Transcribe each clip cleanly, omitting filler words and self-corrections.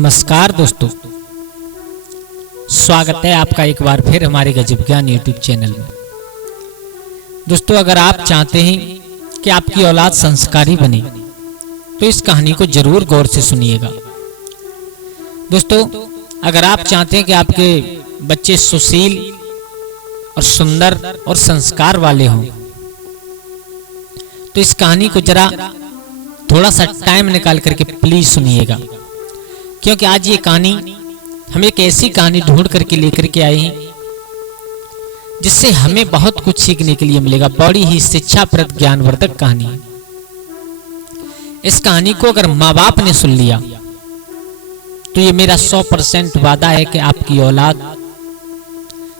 नमस्कार दोस्तों, स्वागत है आपका एक बार फिर हमारे गजब ज्ञान यूट्यूब चैनल में। दोस्तों, अगर आप चाहते हैं कि आपकी औलाद संस्कारी बने तो इस कहानी को जरूर गौर से सुनिएगा। दोस्तों, अगर आप चाहते हैं कि आपके बच्चे सुशील और सुंदर और संस्कार वाले हों तो इस कहानी को जरा थोड़ा सा टाइम निकाल करके प्लीज सुनिएगा, क्योंकि आज ये कहानी हम एक ऐसी कहानी ढूंढ करके लेकर के आए हैं जिससे हमें बहुत कुछ सीखने के लिए मिलेगा। बड़ी ही शिक्षाप्रद ज्ञानवर्धक कहानी है। इस कहानी को अगर माँ बाप ने सुन लिया तो ये मेरा 100% वादा है कि आपकी औलाद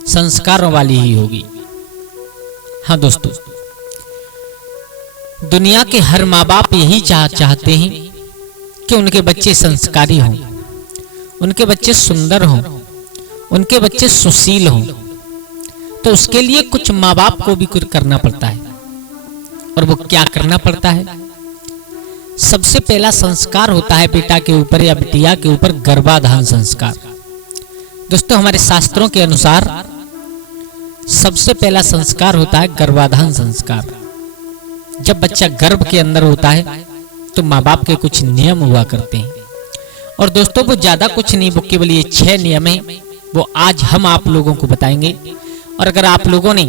संस्कारों वाली ही होगी। हाँ दोस्तों, दुनिया के हर माँ बाप यही चाहते हैं कि उनके बच्चे संस्कारी हों, उनके बच्चे सुंदर हों, उनके बच्चे सुशील हों। तो उसके लिए कुछ माँ बाप को भी कुछ करना पड़ता है। और वो क्या करना पड़ता है? सबसे पहला संस्कार होता है बेटा के ऊपर या बिटिया के ऊपर गर्भाधान संस्कार। दोस्तों, हमारे शास्त्रों के अनुसार सबसे पहला संस्कार होता है गर्भाधान संस्कार। जब बच्चा गर्भ के अंदर होता है तो माँ बाप के कुछ नियम हुआ करते हैं। और दोस्तों, वो ज्यादा कुछ नहीं, वो केवल ये 6 नियम हैं, वो आज हम आप लोगों को बताएंगे। और अगर आप लोगों ने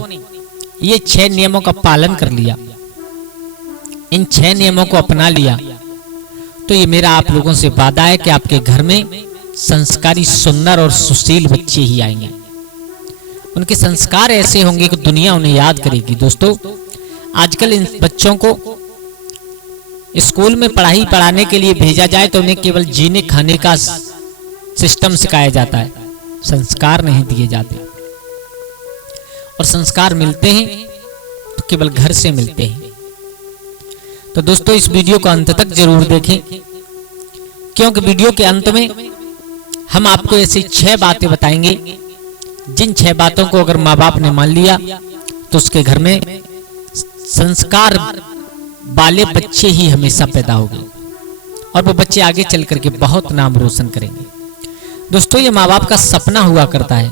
ये 6 नियमों का पालन कर लिया, इन 6 नियमों को अपना लिया, तो ये मेरा आप लोगों से वादा है कि आपके घर में संस्कारी, सुंदर और सुशील बच्चे ही आएंगे। उनके संस्कार ऐसे होंगे कि दुनिया उन्हें याद करेगी। दोस्तों, आजकल इन बच्चों को स्कूल में पढ़ाने के लिए भेजा जाए तो उन्हें केवल जीने खाने का सिस्टम सिखाया जाता है, संस्कार नहीं दिए जाते। और संस्कार मिलते हैं तो केवल घर से मिलते हैं। तो दोस्तों, इस वीडियो को अंत तक जरूर देखें, क्योंकि वीडियो के अंत में हम आपको ऐसी 6 बातें बताएंगे जिन 6 बातों को अगर माँ बाप ने मान लिया तो उसके घर में संस्कार वाले बच्चे ही हमेशा पैदा होंगे और वो बच्चे आगे चल करके बहुत नाम रोशन करेंगे। दोस्तों, ये माँ बाप का सपना हुआ करता है।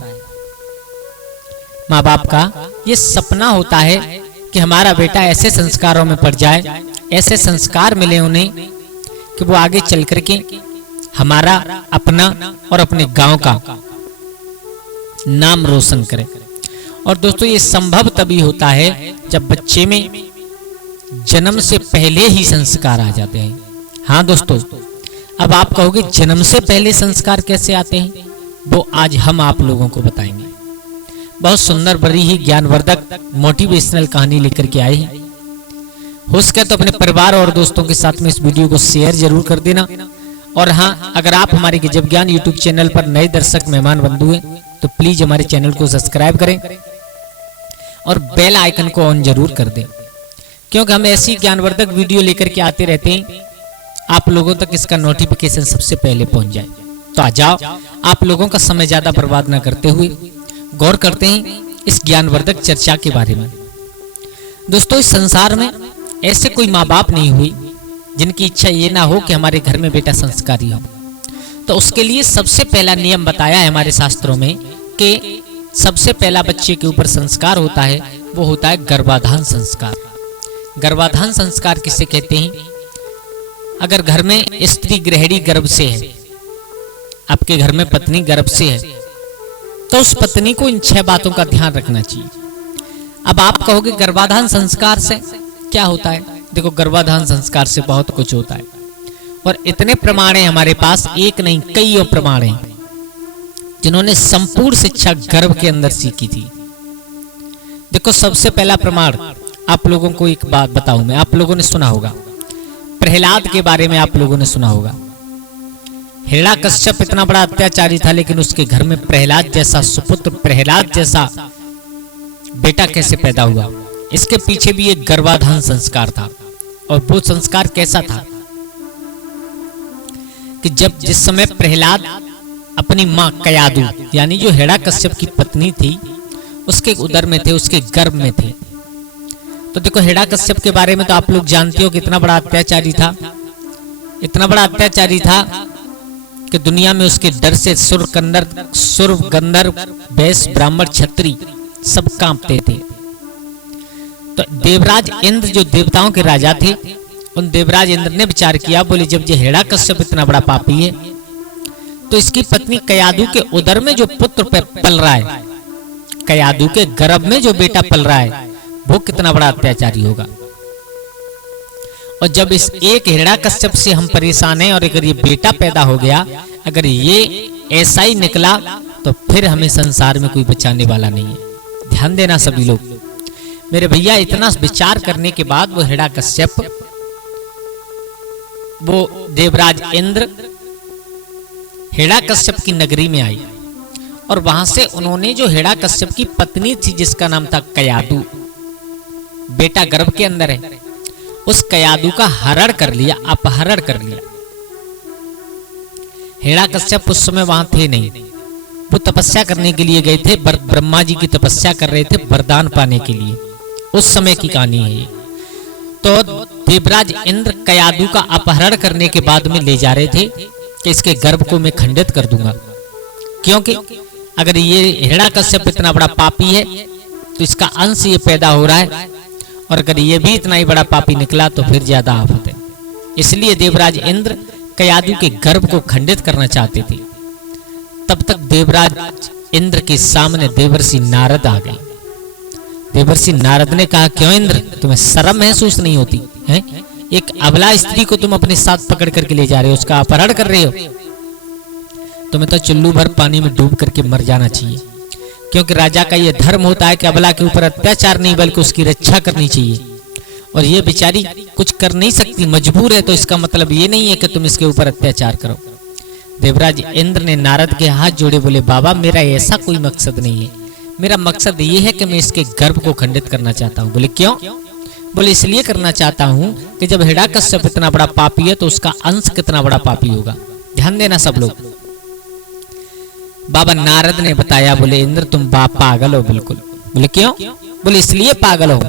माँ बाप का ये सपना होता है कि हमारा बेटा ऐसे संस्कारों में पड़ जाए, ऐसे संस्कार मिले उन्हें कि वो आगे चल करके हमारा, अपना और अपने गांव का नाम रोशन करे। और दोस्तों, ये संभव तभी होता है जब बच्चे में जन्म से पहले ही संस्कार आ जाते हैं। हाँ दोस्तों, अब आप कहोगे जन्म से पहले संस्कार कैसे आते हैं? वो आज हम आप लोगों को बताएंगे। बहुत सुंदर, बड़ी ही ज्ञानवर्धक, मोटिवेशनल कहानी लेकर के आए हैं। हो सके तो अपने परिवार और दोस्तों के साथ में इस वीडियो को शेयर जरूर कर देना। और हाँ, अगर आप हमारे गजब ज्ञान यूट्यूब चैनल पर नए दर्शक मेहमान बंधु हैं तो प्लीज हमारे चैनल को सब्सक्राइब करें और बेल आइकन को ऑन जरूर कर दें, क्योंकि हम ऐसी ज्ञानवर्धक वीडियो लेकर के आते रहते हैं, आप लोगों तक इसका नोटिफिकेशन सबसे पहले पहुंच जाए। तो आ जाओ, आप लोगों का समय ज्यादा बर्बाद न करते हुए गौर करते हैं इस ज्ञानवर्धक चर्चा के बारे में। दोस्तों, इस संसार में ऐसे कोई माँ बाप नहीं हुई जिनकी इच्छा ये ना हो कि हमारे घर में बेटा संस्कारी हो। तो उसके लिए सबसे पहला नियम बताया है हमारे शास्त्रों में कि सबसे पहला बच्चे के ऊपर संस्कार होता है, वो होता है गर्भाधान संस्कार। गर्भाधान संस्कार किसे कहते हैं? अगर घर में स्त्री गृहिणी गर्भ से है, आपके घर में पत्नी गर्भ से है, तो उस पत्नी को इन 6 बातों का ध्यान रखना चाहिए। अब आप कहोगे गर्भाधान संस्कार से क्या होता है? देखो, गर्भाधान संस्कार से बहुत कुछ होता है और इतने प्रमाण हैं हमारे पास, एक नहीं कई और प्रमाण हैं जिन्होंने संपूर्ण शिक्षा गर्भ के अंदर सीखी थी। देखो, सबसे पहला प्रमाण आप लोगों को एक बात बताऊं मैं, आप लोगों ने सुना होगा, प्रहलाद के बारे में आप लोगों ने सुना होगा। हिरण्यकश्यप इतना बड़ा अत्याचारी था, लेकिन उसके घर में प्रहलाद जैसा सुपुत्र, प्रहलाद जैसा बेटा कैसे पैदा हुआ? इसके पीछे भी एक गर्भाधान संस्कार था। और वो संस्कार कैसा था कि जिस समय प्रहलाद अपनी मां कयादू, यानी जो हिरण्यकश्यप की पत्नी थी, उसके उदर में थे, उसके गर्भ में थे, तो देखो हिरण्यकश्यप के बारे में तो आप लोग जानते हो कितना बड़ा अत्याचारी था, इतना बड़ा अत्याचारी था कि दुनिया में उसके डर से सुर गंधर्व वैश्य ब्राह्मण क्षत्रिय सब कांपते थे। तो देवराज इंद्र जो देवताओं के राजा थे, उन देवराज इंद्र ने विचार किया, बोले जब ये हिरण्यकश्यप इतना बड़ा पापी है तो इसकी पत्नी कयादु के उदर में जो पुत्र पल रहा है, कयादु के गर्भ में जो बेटा पल रहा है, वो कितना बड़ा अत्याचारी होगा। और जब इस एक हिरण्यकश्यप से हम परेशान हैं और अगर ये बेटा पैदा हो गया, अगर ये ऐसा ही निकला तो फिर हमें संसार में कोई बचाने वाला नहीं है। ध्यान देना सभी लोग मेरे भैया। इतना विचार करने के बाद वो हिरण्यकश्यप, वो देवराज इंद्र हिरण्यकश्यप की नगरी में आई और वहां से उन्होंने जो हिरण्यकश्यप की पत्नी थी जिसका नाम था कयादु, बेटा गर्भ के अंदर है, उस कयादु का हरण कर लिया, अपहरण कर लिया। हिरण्यकश्यप उस समय वहां थे नहीं, वो तपस्या करने के लिए गए थे, ब्रह्मा जी की तपस्या कर रहे थे वरदान पाने के लिए। उस समय की कहानी है ये। तो देवराज इंद्र कयादु का अपहरण करने के बाद में ले जा रहे थे कि इसके गर्भ को मैं खंडित कर दूंगा, क्योंकि अगर ये हिरण्यकश्यप इतना बड़ा पापी है तो इसका अंश ये पैदा हो रहा है, और अगर ये भी इतना ही बड़ा पापी निकला तो फिर ज्यादा आफत है। इसलिए देवराज इंद्र कयादु के गर्भ को खंडित करना चाहते थे। तब तक देवराज इंद्र के सामने देवर्षि नारद आ गए। देवर्षि नारद ने कहा, क्यों इंद्र, तुम्हें शर्म महसूस नहीं होती है? एक अबला स्त्री को तुम अपने साथ पकड़ करके ले जा रहे हो, उसका अपहरण कर रहे हो। तुम्हें तो चुल्लू भर पानी में डूब करके मर जाना चाहिए, क्योंकि राजा का यह धर्म होता है कि अबला के ऊपर अत्याचार नहीं बल्कि उसकी रक्षा करनी चाहिए। और ये बेचारी कुछ कर नहीं सकती, मजबूर है, तो इसका मतलब ये नहीं है कि तुम इसके ऊपर अत्याचार करो। देवराज इंद्र ने नारद के हाथ जोड़े, बोले बाबा मेरा ऐसा कोई मकसद नहीं है, मेरा मकसद ये है कि मैं इसके गर्भ को खंडित करना चाहता हूँ। बोले क्यों? बोले इसलिए करना चाहता हूँ कि जब हिरण्यकश्यप इतना बड़ा पापी है तो उसका अंश कितना बड़ा पापी होगा। ध्यान देना सब लोग। बाबा नारद ने बताया, बोले इंद्र तुम बाप पागल हो बिल्कुल। बोले क्यों? बोले इसलिए पागल हो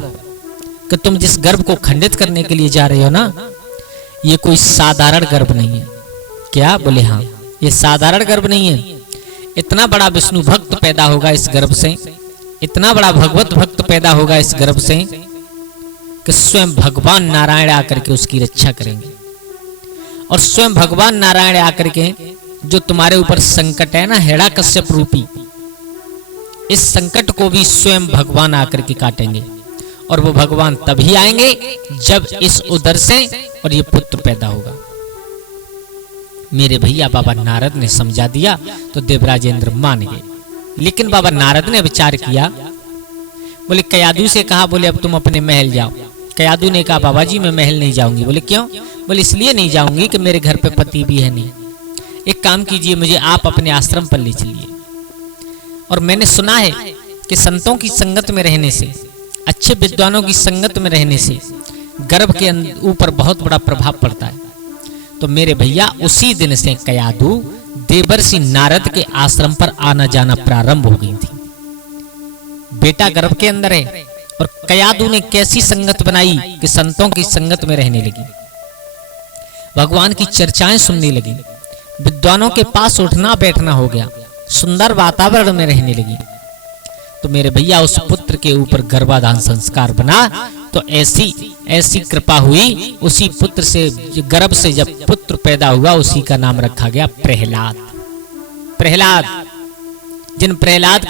कि तुम जिस गर्भ को खंडित करने के लिए जा रहे हो ना, ये कोई साधारण गर्भ नहीं है। क्या? बोले हाँ, ये साधारण गर्भ नहीं है। इतना बड़ा विष्णु भक्त पैदा होगा इस गर्भ से, इतना बड़ा भगवत भक्त पैदा होगा इस गर्भ से कि स्वयं भगवान नारायण आकर के उसकी रक्षा करेंगे। और स्वयं भगवान नारायण आकर के जो तुम्हारे ऊपर संकट है ना हिरण्यकश्यप रूपी, इस संकट को भी स्वयं भगवान आकर के काटेंगे। और वो भगवान तभी आएंगे जब इस उदर से और ये पुत्र पैदा होगा। मेरे भैया बाबा नारद ने समझा दिया तो देवराज इंद्र मान गए। लेकिन बाबा नारद ने विचार किया, बोले कयादु से कहा, बोले अब तुम अपने महल जाओ। कयादु ने कहा बाबा जी मैं महल नहीं जाऊंगी। बोले क्यों? बोले इसलिए नहीं जाऊंगी कि मेरे घर पे पति भी है नहीं। एक काम कीजिए, मुझे आप अपने आश्रम पर ले चलिए। और मैंने सुना है कि संतों की संगत में रहने से, अच्छे विद्वानों की संगत में रहने से गर्भ के ऊपर बहुत बड़ा प्रभाव पड़ता है। तो मेरे भैया उसी दिन से कयादु देवर्षि नारद के आश्रम पर आना जाना प्रारंभ हो गई थी। बेटा गर्भ के अंदर है और कयादु ने कैसी संगत बनाई कि संतों की संगत में रहने लगी, भगवान की चर्चाएं सुनने लगी, विद्वानों के पास उठना बैठना हो गया, सुंदर वातावरण में रहने लगी। तो मेरे भैया उस पुत्र के ऊपर गर्भाधान संस्कार बना। तो ऐसी कृपा हुई, उसी पुत्र से गर्भ से जब पुत्र पैदा हुआ उसी का नाम रखा गया प्रहलाद। प्रहलाद, जिन प्रहलाद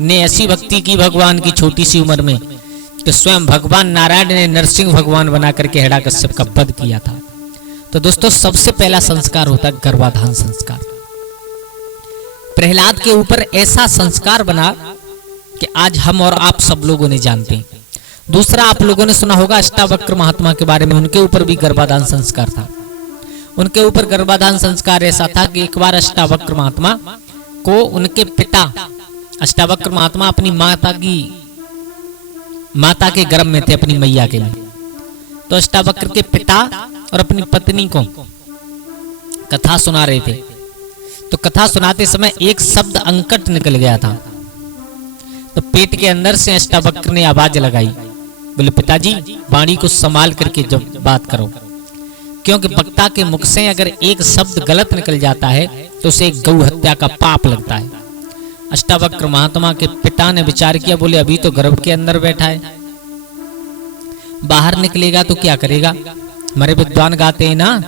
ने ऐसी भक्ति की भगवान की छोटी सी उम्र में कि स्वयं भगवान नारायण ने नरसिंह भगवान बना करके हिरण्यकश्यप का वध किया था। तो दोस्तों सबसे पहला संस्कार होता है गर्भाधान संस्कार। प्रहलाद के ऊपर ऐसा संस्कार बना कि आज हम और आप सब लोगों ने जानते हैं। दूसरा, आप लोगों ने सुना होगा अष्टावक्र महात्मा के बारे में, उनके ऊपर भी गर्भाधान संस्कार था। उनके ऊपर गर्भाधान संस्कार ऐसा था कि एक बार अष्टावक्र महात्मा को उनके पिता, अष्टावक्र महात्मा अपनी माता के गर्भ में थे, अपनी मैया के लिए। तो अष्टावक्र के पिता और अपनी पत्नी को कथा सुना रहे थे। तो कथा सुनाते समय एक शब्द अंकट निकल गया था। तो पेट के अंदर से अष्टावक्र ने आवाज लगाई, बोले पिताजी वाणी को संभाल करके जब बात करो, क्योंकि वक्ता के मुख से अगर एक शब्द गलत निकल जाता है तो उसे गौ हत्या का पाप लगता है। अष्टावक्र महात्मा के पिता ने विचार किया, बोले अभी तो गर्भ के अंदर बैठा है, बाहर निकलेगा तो क्या करेगा। हमारे विद्वान गाते हैं ना,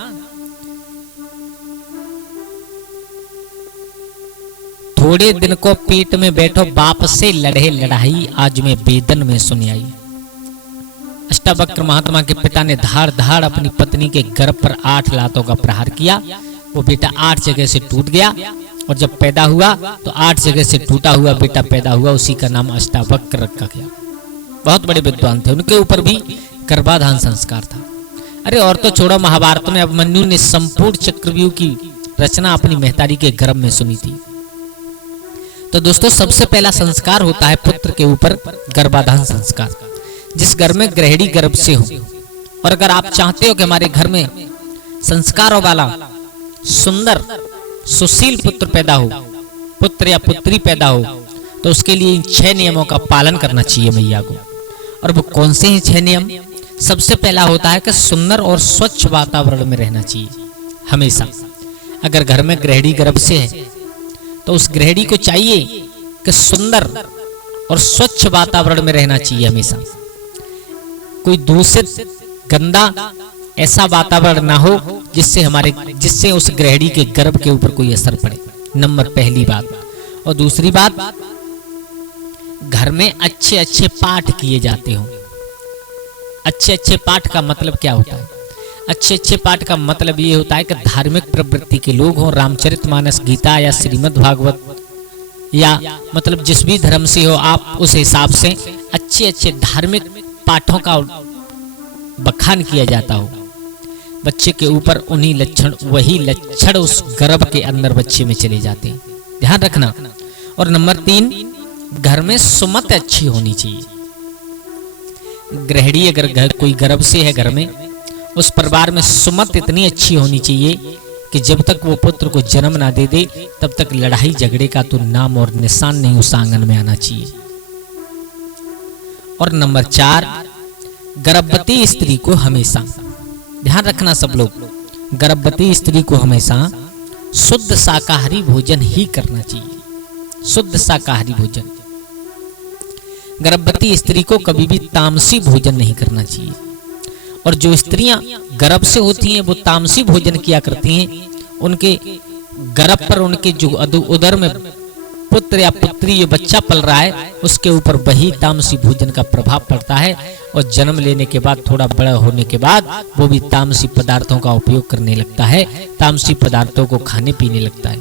थोड़े दिन को पेट में बैठो बाप से लड़े लड़ाई, आज में वेदन में सुनी आई। अष्टावक्र महात्मा के पिता ने धाड़ धाड़ अपनी पत्नी के गर्भ पर 8 लातों का प्रहार किया। वो बेटा 8 जगह से टूट गया और जब पैदा हुआ तो 8 जगह से टूटा हुआ बेटा पैदा हुआ, उसी का नाम अष्टावक्र रखा गया। बहुत बड़े विद्वान थे, उनके ऊपर भी गर्भाधान संस्कार था। अरे और तो छोड़ो, महाभारत में अभिमन्यु ने संपूर्ण चक्रव्यूह की रचना अपनी महतारी के गर्भ में सुनी थी। तो दोस्तों सबसे पहला संस्कार होता है पुत्र के ऊपर गर्भाधान संस्कार, जिस घर में गृहिणी गर्भ से हो। और अगर आप चाहते हो कि हमारे घर में संस्कारों वाला सुंदर सुशील पुत्र पैदा हो, पुत्र या पुत्री पैदा हो, तो उसके लिए इन 6 नियमों का पालन करना चाहिए मैया को। और वो कौन से हैं 6 नियम? सबसे पहला होता है कि सुंदर और स्वच्छ वातावरण में रहना चाहिए हमेशा। अगर घर में गृहिणी गर्भ से है तो उस गृहिणी को चाहिए कि सुंदर और स्वच्छ वातावरण में रहना चाहिए हमेशा। कोई दूषित गंदा ऐसा वातावरण ना हो जिससे उस गृहिणी के गर्भ के ऊपर कोई असर पड़े, नंबर पहली बात। और दूसरी बात, घर में अच्छे अच्छे पाठ किए जाते हो। अच्छे अच्छे पाठ का मतलब क्या होता है? अच्छे अच्छे पाठ का मतलब ये होता है कि धार्मिक प्रवृत्ति के लोग हों, रामचरितमानस, गीता या श्रीमद् भागवत या मतलब जिस भी धर्म से हो आप, उस हिसाब से अच्छे अच्छे धार्मिक पाठों का बखान किया जाता हो। बच्चे के ऊपर उन्हीं लक्षण, वही लक्षण उस गर्भ के अंदर बच्चे में चले जाते हैं, ध्यान रखना। और नंबर 3, घर में सुमत अच्छी होनी चाहिए। गृहिणी अगर कोई गर्भ से है घर में, उस परिवार में सुमत इतनी अच्छी होनी चाहिए कि जब तक वो पुत्र को जन्म ना दे दे तब तक लड़ाई झगड़े का तो नाम और निशान नहीं उस आंगन में आना चाहिए। और नंबर 4, गर्भवती स्त्री को हमेशा, ध्यान रखना सब लोग, गर्भवती स्त्री को हमेशा शुद्ध शाकाहारी भोजन ही करना चाहिए। शुद्ध शाकाहारी भोजन। गर्भवती स्त्री को कभी भी तामसी भोजन नहीं करना चाहिए। और जो स्त्रियां गर्भ से होती हैं वो तामसी भोजन किया करती हैं, उनके गर्भ पर उनके जो उदर में पुत्र या पुत्री ये बच्चा पल रहा है उसके ऊपर वही तामसी भोजन का प्रभाव पड़ता है। और जन्म लेने के बाद, थोड़ा बड़ा होने के बाद वो भी तामसी पदार्थों का उपयोग करने लगता है, तामसी पदार्थों को खाने पीने लगता है।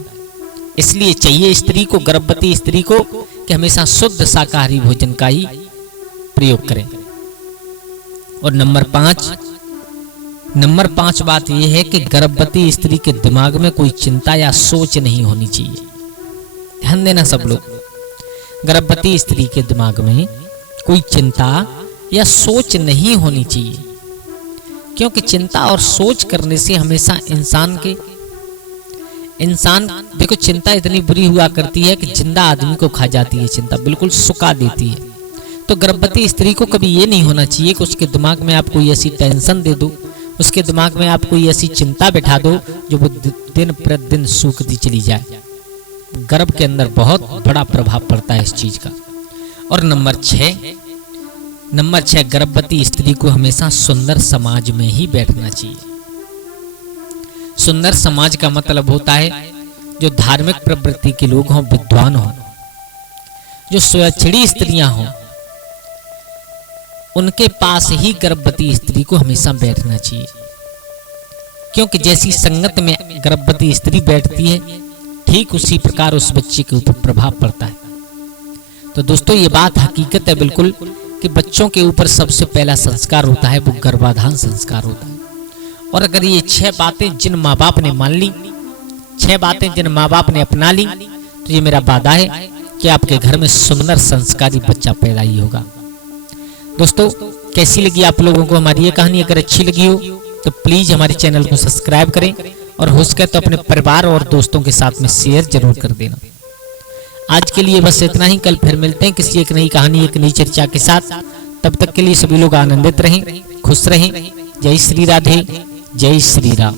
इसलिए चाहिए स्त्री को, गर्भवती स्त्री को, कि हमेशा शुद्ध शाकाहारी भोजन का ही प्रयोग करें। और नंबर 5 बात यह है कि गर्भवती स्त्री के दिमाग में कोई चिंता या सोच नहीं होनी चाहिए। ध्यान देना सब लोग, गर्भवती स्त्री के दिमाग में कोई चिंता या सोच नहीं होनी चाहिए, क्योंकि चिंता और सोच करने से हमेशा इंसान देखो, चिंता इतनी बुरी हुआ करती है कि जिंदा आदमी को खा जाती है, चिंता बिल्कुल सुखा देती है। तो गर्भवती स्त्री को कभी ये नहीं होना चाहिए कि उसके दिमाग में आप कोई ऐसी टेंशन दे दो, उसके दिमाग में आप कोई ऐसी चिंता बैठा दो जो वो दिन प्रतिदिन सूखती चली जाए। गर्भ के अंदर बहुत बड़ा प्रभाव पड़ता है इस चीज का। और नंबर 6, गर्भवती स्त्री को हमेशा सुंदर समाज में ही बैठना चाहिए। सुंदर समाज का मतलब होता है जो धार्मिक प्रवृत्ति के लोग हों, विद्वान हों, जो सुलक्षणी स्त्रियां हों, उनके पास ही गर्भवती स्त्री को हमेशा बैठना चाहिए। क्योंकि जैसी संगत में गर्भवती स्त्री बैठती है ठीक उसी प्रकार उस बच्चे के ऊपर प्रभाव पड़ता है। तो दोस्तों ये बात हकीकत है बिल्कुल कि बच्चों के ऊपर सबसे पहला संस्कार होता है वो गर्भाधान संस्कार होता है। और अगर ये 6 बातें जिन माँ बाप ने मान ली, 6 बातें जिन माँ बाप ने अपना ली, तो ये मेरा वादा है कि आपके घर में सुंदर संस्कारी बच्चा पैदा ही होगा। दोस्तों कैसी लगी आप लोगों को हमारी ये कहानी? अगर अच्छी लगी हो तो प्लीज हमारे चैनल को सब्सक्राइब करें और हो सके तो अपने परिवार और दोस्तों के साथ में शेयर जरूर कर देना। आज के लिए बस इतना ही, कल फिर मिलते हैं किसी एक नई कहानी, एक नई चर्चा के साथ। तब तक के लिए सभी लोग आनंदित रहें, खुश रहें। जय श्री राधे, जय श्री राम।